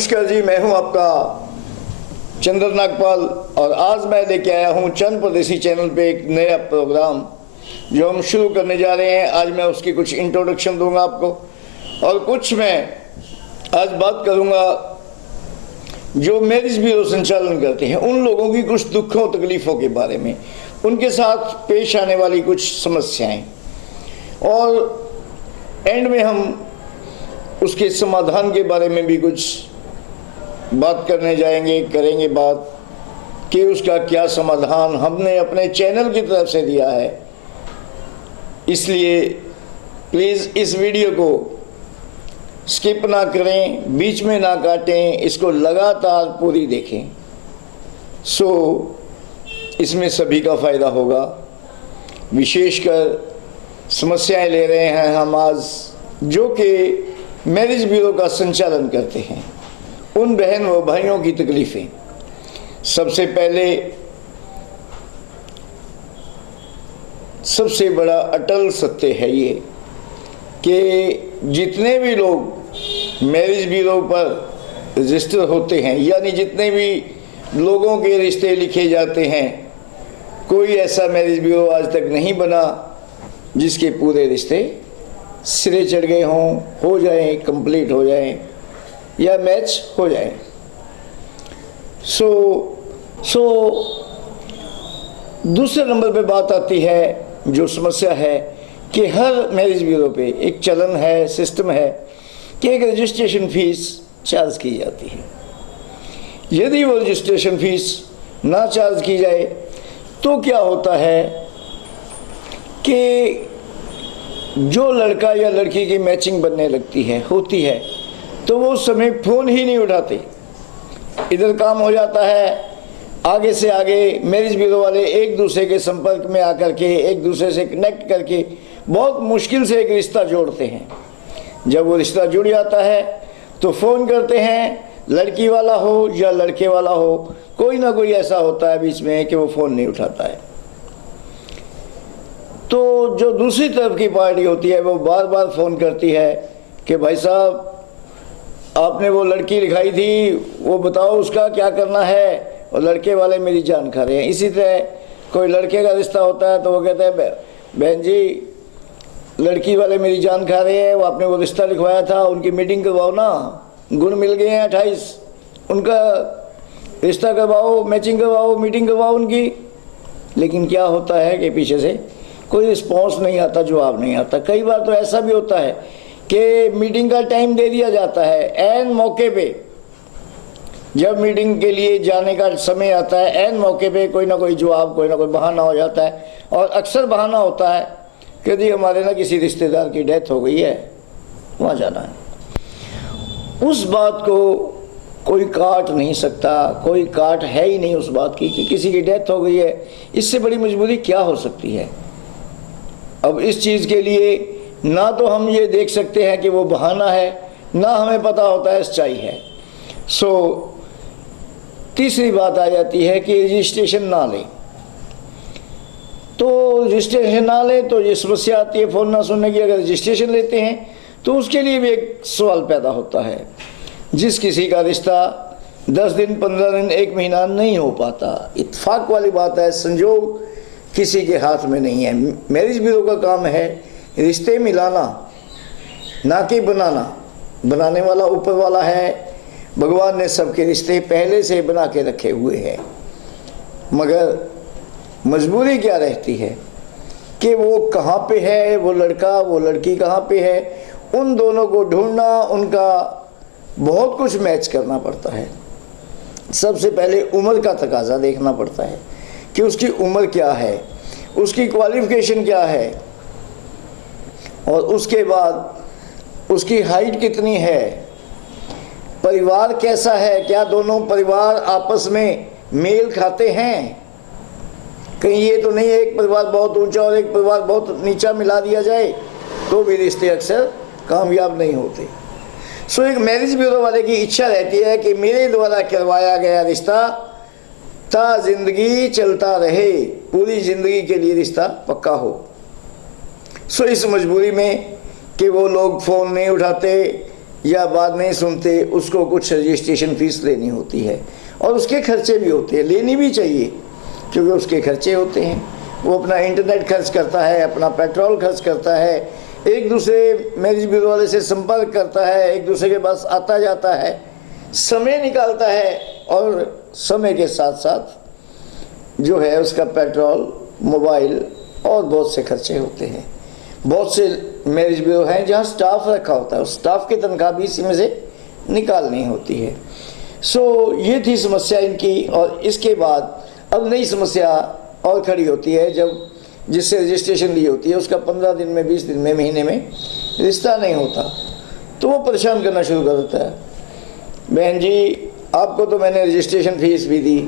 नमस्कार जी, मैं हूं आपका चंद्र नागपाल और आज मैं लेके आया हूं चंद परदेसी चैनल पे एक नया प्रोग्राम जो हम शुरू करने जा रहे हैं। आज मैं उसकी कुछ इंट्रोडक्शन दूंगा आपको और कुछ मैं आज बात करूंगा जो मैरिज ब्यूरो संचालन करते हैं उन लोगों की कुछ दुखों तकलीफ़ों के बारे में, उनके साथ पेश आने वाली कुछ समस्याएं और एंड में हम उसके समाधान के बारे में भी कुछ बात करने जाएंगे, करेंगे बात कि उसका क्या समाधान हमने अपने चैनल की तरफ से दिया है। इसलिए प्लीज़ इस वीडियो को स्किप ना करें, बीच में ना काटें, इसको लगातार पूरी देखें। इसमें सभी का फ़ायदा होगा। विशेषकर समस्याएं ले रहे हैं हम आज जो कि मैरिज ब्यूरो का संचालन करते हैं, उन बहन व भाइयों की तकलीफ़ें। सबसे पहले सबसे बड़ा अटल सत्य है ये कि जितने भी लोग मैरिज ब्यूरो पर रजिस्टर होते हैं, यानी जितने भी लोगों के रिश्ते लिखे जाते हैं, कोई ऐसा मैरिज ब्यूरो आज तक नहीं बना जिसके पूरे रिश्ते सिरे चढ़ गए हों, हो जाएं, कंप्लीट हो जाएं या मैच हो जाएं। दूसरे नंबर पे बात आती है, जो समस्या है कि हर मैरिज ब्यूरो पे एक चलन है, सिस्टम है कि एक रजिस्ट्रेशन फीस चार्ज की जाती है। यदि वो रजिस्ट्रेशन फीस ना चार्ज की जाए तो क्या होता है कि जो लड़का या लड़की की मैचिंग बनने लगती है, होती है, तो वो उस समय फ़ोन ही नहीं उठाते। इधर काम हो जाता है, आगे से आगे मैरिज ब्यूरो वाले एक दूसरे के संपर्क में आकर के एक दूसरे से कनेक्ट करके बहुत मुश्किल से एक रिश्ता जोड़ते हैं। जब वो रिश्ता जुड़ जाता है तो फ़ोन करते हैं, लड़की वाला हो या लड़के वाला हो, कोई ना कोई ऐसा होता है बीच में कि वो फ़ोन नहीं उठाता है। तो जो दूसरी तरफ की पार्टी होती है वो बार बार फ़ोन करती है कि भाई साहब आपने वो लड़की लिखाई थी, वो बताओ उसका क्या करना है, और लड़के वाले मेरी जान खा रहे हैं। इसी तरह कोई लड़के का रिश्ता होता है तो वो कहते हैं बहन जी लड़की वाले मेरी जान खा रहे हैं, वो आपने वो रिश्ता लिखवाया था, उनकी मीटिंग करवाओ ना, गुण मिल गए हैं 28, उनका रिश्ता करवाओ, मैचिंग करवाओ, मीटिंग करवाओ उनकी। लेकिन क्या होता है कि पीछे से कोई रिस्पॉन्स नहीं आता, जवाब नहीं आता। कई बार तो ऐसा भी होता है कि मीटिंग का टाइम दे दिया जाता है, ऐन मौके पे जब मीटिंग के लिए जाने का समय आता है, ऐन मौके पे कोई ना कोई जवाब, कोई ना कोई बहाना हो जाता है। और अक्सर बहाना होता है कि जी हमारे ना किसी रिश्तेदार की डेथ हो गई है, वहाँ जाना है। उस बात को कोई काट नहीं सकता, कोई काट है ही नहीं उस बात की कि किसी की डेथ हो गई है। इससे बड़ी मजबूरी क्या हो सकती है। अब इस चीज़ के लिए ना तो हम ये देख सकते हैं कि वो बहाना है, ना हमें पता होता है सच्चाई है। तीसरी बात आ जाती है कि रजिस्ट्रेशन ना लें। तो रजिस्ट्रेशन ना लें तो ये समस्या आती है फ़ोन ना सुनने की। अगर रजिस्ट्रेशन लेते हैं तो उसके लिए भी एक सवाल पैदा होता है। जिस किसी का रिश्ता 10 दिन, 15 दिन, 1 महीना नहीं हो पाता, इत्तेफाक वाली बात है, संजोग किसी के हाथ में नहीं है। मैरिज ब्यूरो का काम है रिश्ते मिलाना, ना कि बनाना। बनाने वाला ऊपर वाला है, भगवान ने सबके रिश्ते पहले से बना के रखे हुए हैं। मगर मजबूरी क्या रहती है कि वो कहाँ पे है, वो लड़का वो लड़की कहाँ पे है, उन दोनों को ढूंढना, उनका बहुत कुछ मैच करना पड़ता है। सबसे पहले उम्र का तकाजा देखना पड़ता है कि उसकी उम्र क्या है, उसकी क्वालिफिकेशन क्या है, और उसके बाद उसकी हाइट कितनी है, परिवार कैसा है, क्या दोनों परिवार आपस में मेल खाते हैं। कहीं ये तो नहीं है एक परिवार बहुत ऊंचा और एक परिवार बहुत नीचा मिला दिया जाए तो भी रिश्ते अक्सर कामयाब नहीं होते। एक मैरिज ब्यूरो वाले की इच्छा रहती है कि मेरे द्वारा करवाया गया रिश्ता ता जिंदगी चलता रहे, पूरी ज़िंदगी के लिए रिश्ता पक्का हो। इस मजबूरी में कि वो लोग फ़ोन नहीं उठाते, या बात नहीं सुनते उसको कुछ रजिस्ट्रेशन फीस लेनी होती है, और उसके खर्चे भी होते हैं, लेनी भी चाहिए क्योंकि उसके खर्चे होते हैं। वो अपना इंटरनेट खर्च करता है, अपना पेट्रोल खर्च करता है, एक दूसरे मैरिज ब्यूरो वाले से संपर्क करता है, एक दूसरे के पास आता जाता है, समय निकालता है, और समय के साथ साथ जो है उसका पेट्रोल, मोबाइल और बहुत से खर्चे होते हैं। बहुत से मैरिज ब्यूरो हैं जहाँ स्टाफ रखा होता है, उस स्टाफ की तनख्वाह भी इसी में से निकालनी होती है। सो ये थी समस्या इनकी। और इसके बाद अब नई समस्या और खड़ी होती है, जब जिससे रजिस्ट्रेशन ली होती है उसका 15 दिन में, 20 दिन में, महीने में रिश्ता नहीं होता, तो वो परेशान करना शुरू कर देता है। बहन जी, आपको तो मैंने रजिस्ट्रेशन फीस भी दी,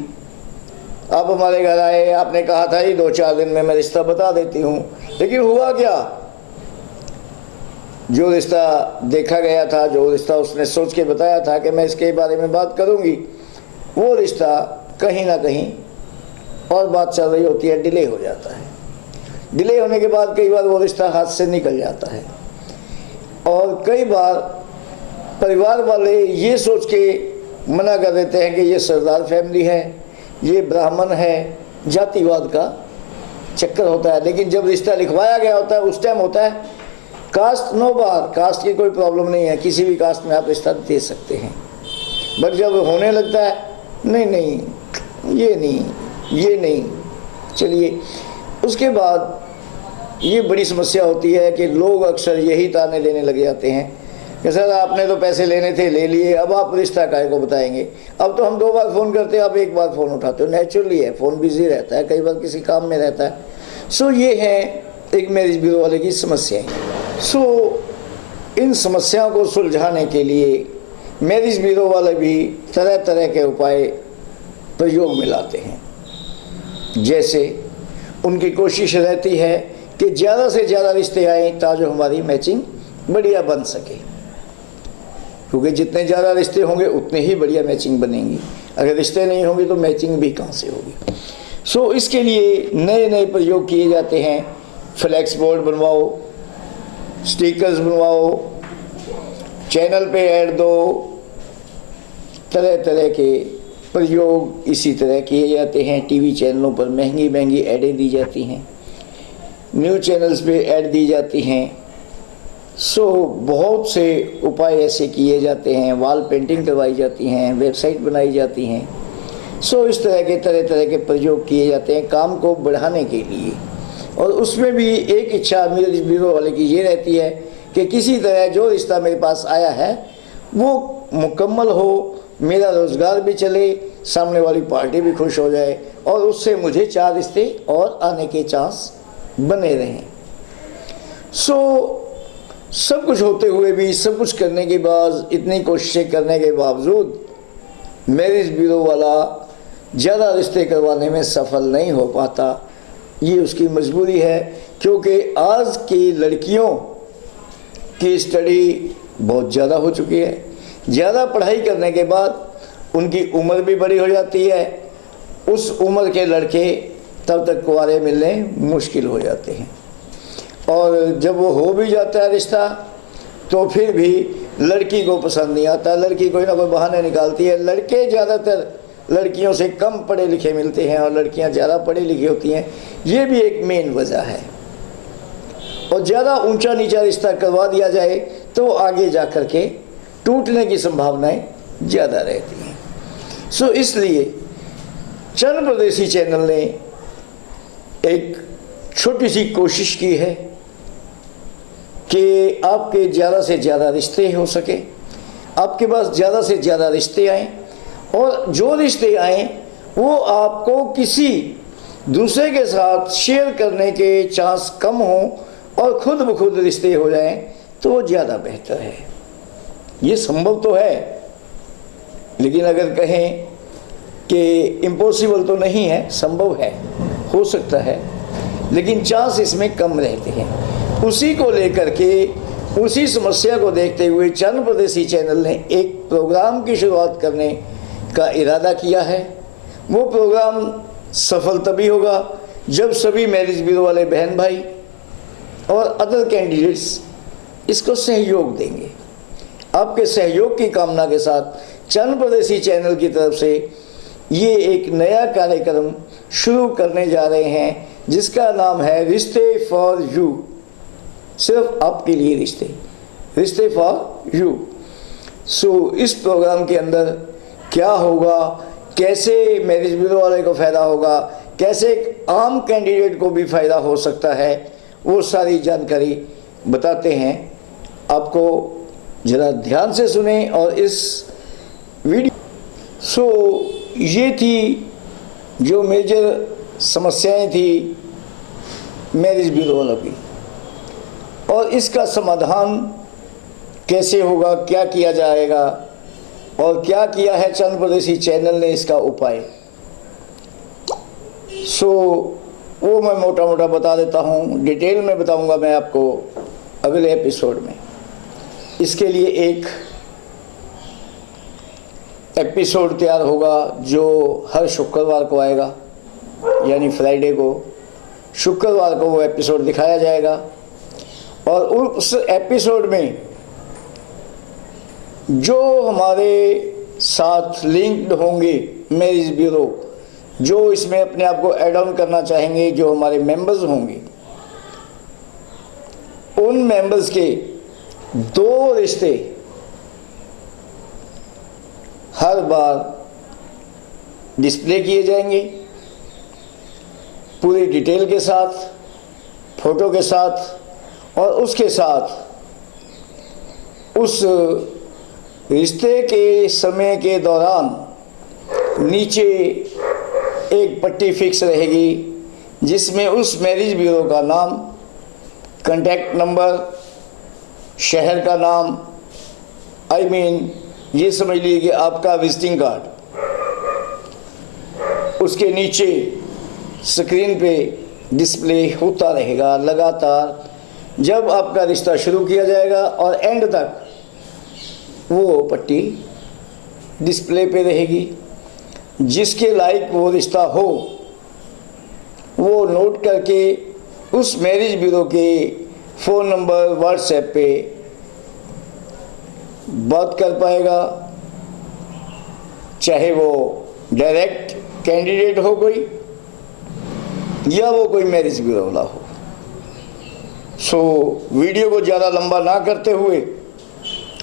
आप हमारे घर आए, आपने कहा था ही 2-4 दिन में मैं रिश्ता बता देती हूँ, लेकिन हुआ क्या? जो रिश्ता देखा गया था, जो रिश्ता उसने सोच के बताया था कि मैं इसके बारे में बात करूँगी, वो रिश्ता कहीं ना कहीं और बात चल रही होती है, डिले हो जाता है। डिले होने के बाद कई बार वो रिश्ता हाथ से निकल जाता है, और कई बार परिवार वाले ये सोच के मना कर देते हैं कि ये सरदार फैमिली है, ये ब्राह्मण है, जातिवाद का चक्कर होता है। लेकिन जब रिश्ता लिखवाया गया होता है उस टाइम होता है कास्ट नो बार, कास्ट की कोई प्रॉब्लम नहीं है, किसी भी कास्ट में आप रिश्ता दे सकते हैं। बट जब होने लगता है नहीं नहीं, ये नहीं, ये नहीं, चलिए, उसके बाद ये बड़ी समस्या होती है कि लोग अक्सर यही ताने देने लग जाते हैं कि सर आपने तो पैसे लेने थे, ले लिए, अब आप रिश्ता काहे को बताएंगे? अब तो हम 2 बार फ़ोन करते हैं, आप 1 बार फ़ोन उठाते हो। नेचुरली है, फ़ोन बिजी रहता है, कई बार किसी काम में रहता है। सो ये है एक मैरिज ब्यूरो वाले की समस्याएं। सो इन समस्याओं को सुलझाने के लिए मैरिज ब्यूरो वाले भी तरह तरह के उपाय प्रयोग में लाते हैं। जैसे उनकी कोशिश रहती है कि ज़्यादा से ज़्यादा रिश्ते आए ताकि हमारी मैचिंग बढ़िया बन सके, क्योंकि जितने ज़्यादा रिश्ते होंगे उतने ही बढ़िया मैचिंग बनेंगी। अगर रिश्ते नहीं होंगे तो मैचिंग भी कहाँ से होगी? सो इसके लिए नए नए प्रयोग किए जाते हैं। फ्लैक्स बोर्ड बनवाओ, स्टिकर्स बनवाओ, चैनल पे ऐड दो, तरह तरह के प्रयोग इसी तरह किए जाते हैं। टीवी चैनलों पर महंगी महंगी ऐडें दी जाती हैं, न्यूज़ चैनल्स पे ऐड दी जाती हैं। सो बहुत से उपाय ऐसे किए जाते हैं, वॉल पेंटिंग करवाई जाती हैं, वेबसाइट बनाई जाती हैं। सो इस तरह के तरह तरह के प्रयोग किए जाते हैं काम को बढ़ाने के लिए। और उसमें भी एक इच्छा मैरिज ब्यूरो वाले की ये रहती है कि किसी तरह जो रिश्ता मेरे पास आया है वो मुकम्मल हो, मेरा रोज़गार भी चले, सामने वाली पार्टी भी खुश हो जाए, और उससे मुझे 4 रिश्ते और आने के चांस बने रहें। सो सब कुछ होते हुए भी, सब कुछ करने के बाद, इतनी कोशिशें करने के बावजूद मैरिज ब्यूरो वाला ज़्यादा रिश्ते करवाने में सफल नहीं हो पाता। ये उसकी मजबूरी है, क्योंकि आज की लड़कियों की स्टडी बहुत ज़्यादा हो चुकी है। ज़्यादा पढ़ाई करने के बाद उनकी उम्र भी बड़ी हो जाती है। उस उम्र के लड़के तब तक कुंवारे मिलने मुश्किल हो जाते हैं, और जब वो हो भी जाता है रिश्ता तो फिर भी लड़की को पसंद नहीं आता। लड़की कोई ना कोई बहाने निकालती है। लड़के ज़्यादातर लड़कियों से कम पढ़े लिखे मिलते हैं और लड़कियां ज़्यादा पढ़ी लिखी होती हैं। ये भी एक मेन वजह है। और ज़्यादा ऊंचा नीचा रिश्ता करवा दिया जाए तो आगे जा कर के टूटने की संभावनाएं ज़्यादा रहती हैं। सो इसलिए चंद प्रदेशी चैनल ने एक छोटी सी कोशिश की है कि आपके ज़्यादा से ज़्यादा रिश्ते हो सके, आपके पास ज़्यादा से ज़्यादा रिश्ते आएँ, और जो रिश्ते आएँ वो आपको किसी दूसरे के साथ शेयर करने के चांस कम हों और खुद ब खुद रिश्ते हो जाएं तो वो ज़्यादा बेहतर है। ये संभव तो है, लेकिन अगर कहें कि इम्पॉसिबल तो नहीं है, संभव है, हो सकता है, लेकिन चांस इसमें कम रहते हैं। उसी को लेकर के, उसी समस्या को देखते हुए चंद प्रदेशी चैनल ने एक प्रोग्राम की शुरुआत करने का इरादा किया है। वो प्रोग्राम सफल तभी होगा जब सभी मैरिज ब्यूरो वाले बहन भाई और अदर कैंडिडेट्स इसको सहयोग देंगे। आपके सहयोग की कामना के साथ चंद परदेसी चैनल की तरफ से ये एक नया कार्यक्रम शुरू करने जा रहे हैं जिसका नाम है रिश्ते फॉर यू। सिर्फ आपके लिए रिश्ते फॉर यू। सो इस प्रोग्राम के अंदर क्या होगा, कैसे मैरिज ब्यूरो वाले को फ़ायदा होगा, कैसे एक आम कैंडिडेट को भी फ़ायदा हो सकता है, वो सारी जानकारी बताते हैं आपको। ज़रा ध्यान से सुने और इस वीडियो ये थी जो मेजर समस्याएं थी मैरिज ब्यूरो वालों की, और इसका समाधान कैसे होगा, क्या किया जाएगा और क्या किया है चंद परदेसी चैनल ने इसका उपाय। वो मैं मोटा मोटा बता देता हूँ, डिटेल में बताऊँगा मैं आपको अगले एपिसोड में। इसके लिए एक एपिसोड तैयार होगा जो हर शुक्रवार को आएगा, यानी फ्राइडे को, शुक्रवार को वो एपिसोड दिखाया जाएगा। और उस एपिसोड में जो हमारे साथ लिंक्ड होंगे मैरिज ब्यूरो, जो इसमें अपने आप को ऐड ऑन करना चाहेंगे, जो हमारे मेंबर्स होंगे, उन मेंबर्स के 2 रिश्ते हर बार डिस्प्ले किए जाएंगे, पूरी डिटेल के साथ, फोटो के साथ, और उसके साथ उस रिश्ते के समय के दौरान नीचे एक पट्टी फिक्स रहेगी जिसमें उस मैरिज ब्यूरो का नाम, कॉन्टैक्ट नंबर, शहर का नाम, ये समझ लीजिए कि आपका विजिटिंग कार्ड, उसके नीचे स्क्रीन पे डिस्प्ले होता रहेगा लगातार जब आपका रिश्ता शुरू किया जाएगा, और एंड तक वो पट्टी डिस्प्ले पे रहेगी। जिसके लायक वो रिश्ता हो वो नोट करके उस मैरिज ब्यूरो के फ़ोन नंबर, व्हाट्सएप पे बात कर पाएगा, चाहे वो डायरेक्ट कैंडिडेट हो कोई, या वो कोई मैरिज ब्यूरो वाला हो। वीडियो को ज़्यादा लंबा ना करते हुए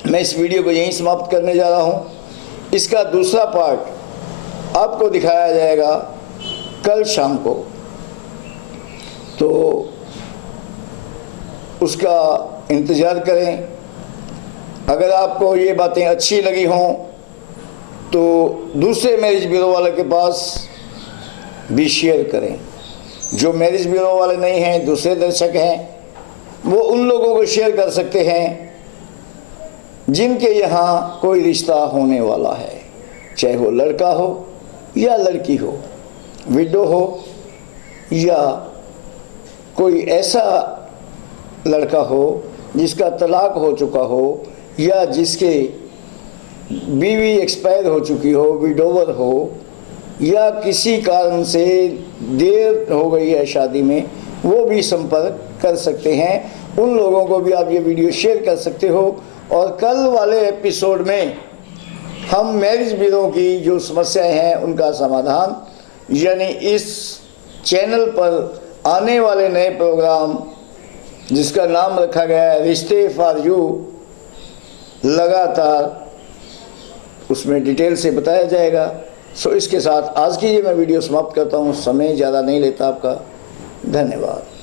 मैं इस वीडियो को यहीं समाप्त करने जा रहा हूँ। इसका दूसरा पार्ट आपको दिखाया जाएगा कल शाम को, तो उसका इंतज़ार करें। अगर आपको ये बातें अच्छी लगी हों तो दूसरे मैरिज ब्यूरो वाले के पास भी शेयर करें। जो मैरिज ब्यूरो वाले नहीं हैं, दूसरे दर्शक हैं, वो उन लोगों को शेयर कर सकते हैं जिनके यहाँ कोई रिश्ता होने वाला है, चाहे वो लड़का हो या लड़की हो, विडो हो या कोई ऐसा लड़का हो जिसका तलाक हो चुका हो, या जिसके बीवी एक्सपायर हो चुकी हो, विडोवर हो, या किसी कारण से देर हो गई है शादी में, वो भी संपर्क कर सकते हैं। उन लोगों को भी आप ये वीडियो शेयर कर सकते हो। और कल वाले एपिसोड में हम मैरिज ब्यूरो की जो समस्याएं हैं उनका समाधान, यानी इस चैनल पर आने वाले नए प्रोग्राम जिसका नाम रखा गया है रिश्ते फॉर यू, लगातार उसमें डिटेल से बताया जाएगा। इसके साथ आज की ये मैं वीडियो समाप्त करता हूँ। समय ज़्यादा नहीं लेता आपका। धन्यवाद।